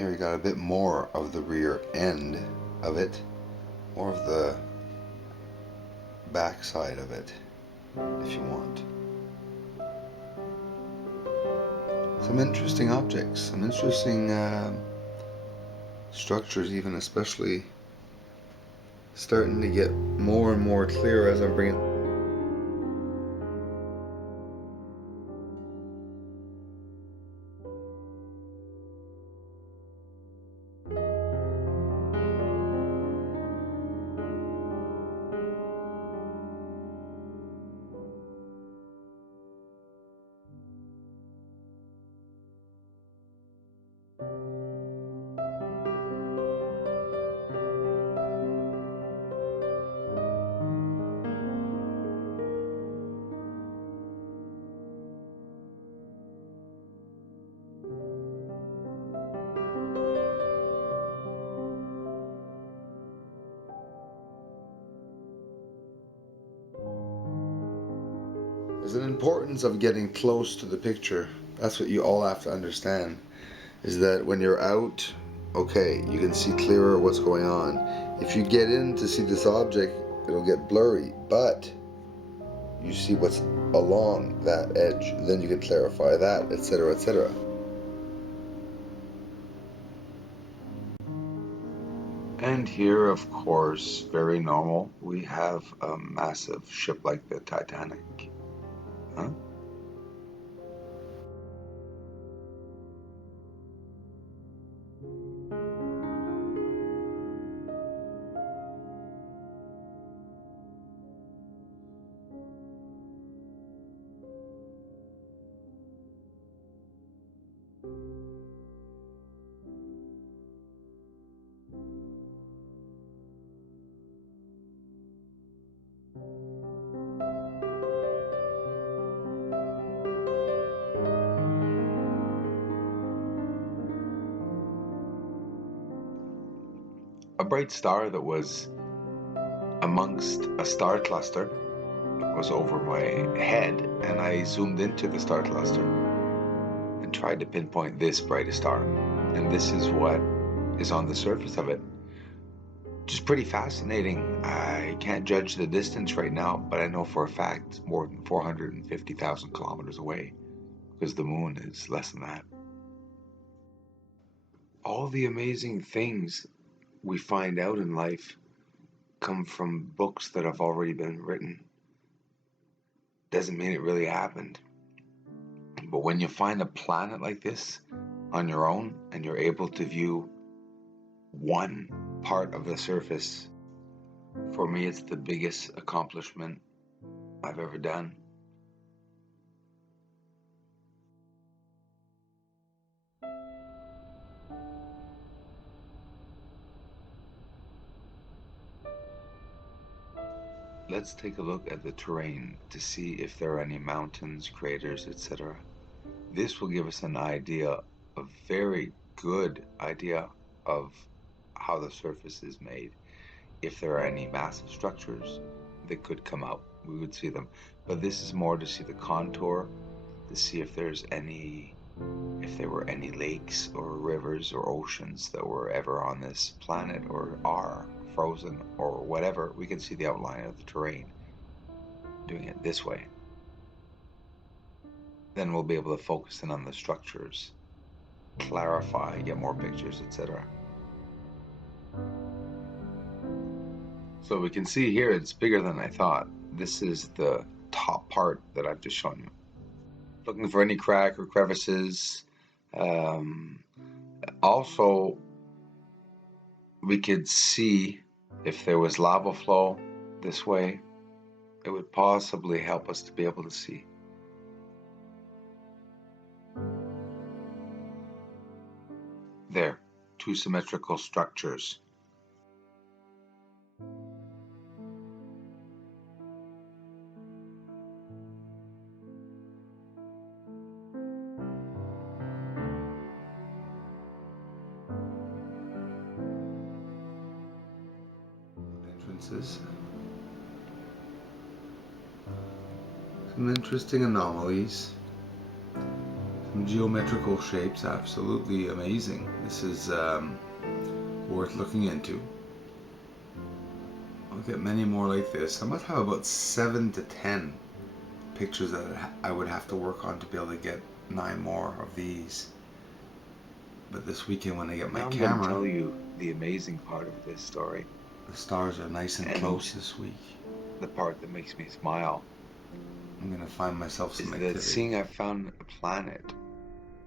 Here we got a bit more of the rear end of it, more of the back side of it, if you want. Some interesting objects, some interesting structures, even especially starting to get more and more clear as I'm bringing. There's an importance of getting close to the picture. That's what you all have to understand, is that when you're out, okay, you can see clearer what's going on. If you get in to see this object, it'll get blurry, but you see what's along that edge, then you can clarify that, etc., etc. And here, of course, very normal, we have a massive ship like the Titanic. Huh? A bright star that was amongst a star cluster was over my head, and I zoomed into the star cluster and tried to pinpoint this brightest star. And this is what is on the surface of it. Just pretty fascinating. I can't judge the distance right now, but I know for a fact it's more than 450,000 kilometers away, because the moon is less than that. All the amazing things we find out in life come from books that have already been written. Doesn't mean it really happened. But when you find a planet like this on your own and you're able to view one part of the surface, for me it's the biggest accomplishment I've ever done. Let's take a look at the terrain to see if there are any mountains, craters, etc. This will give us an idea, a very good idea of how the surface is made. If there are any massive structures that could come out, we would see them. But this is more to see the contour, to see if there were any lakes or rivers or oceans that were ever on this planet or are frozen or whatever. We can see the outline of the terrain doing it this way. Then we'll be able to focus in on the structures, clarify, get more pictures, etc. So we can see here it's bigger than I thought. This is the top part that I've just shown you. Looking for any crack or crevices. Also, we could see if there was lava flow this way. It would possibly help us to be able to see. There, two symmetrical structures. Entrances. Some interesting anomalies. Some geometrical shapes, absolutely amazing. This is worth looking into. I'll get many more like this. I must have about 7 to 10 pictures that I would have to work on to be able to get 9 more of these. But this weekend when I get my Now I'm camera, going to tell you the amazing part of this story. the stars are nice and close this week. The part that makes me smile. I'm going to find myself some Is activity. that seeing I found a planet.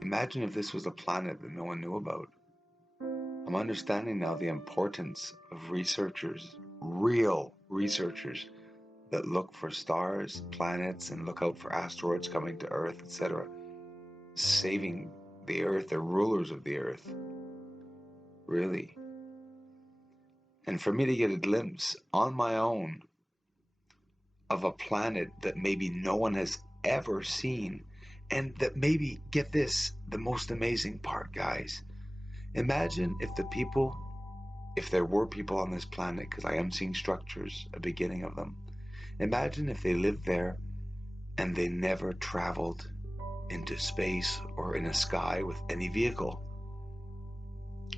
Imagine if this was a planet that no one knew about. I'm understanding now the importance of researchers, real researchers, that look for stars, planets, and look out for asteroids coming to Earth, etc. Saving the Earth, they're rulers of the Earth. Really. And for me to get a glimpse on my own of a planet that maybe no one has ever seen, and that maybe, get this, the most amazing part, guys. Imagine if if there were people on this planet, because I am seeing structures, a beginning of them. Imagine if they lived there and they never traveled into space or in a sky with any vehicle.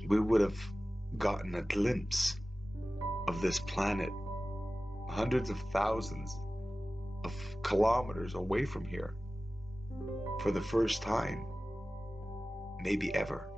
We would have gotten a glimpse of this planet hundreds of thousands of kilometers away from here for the first time, maybe ever.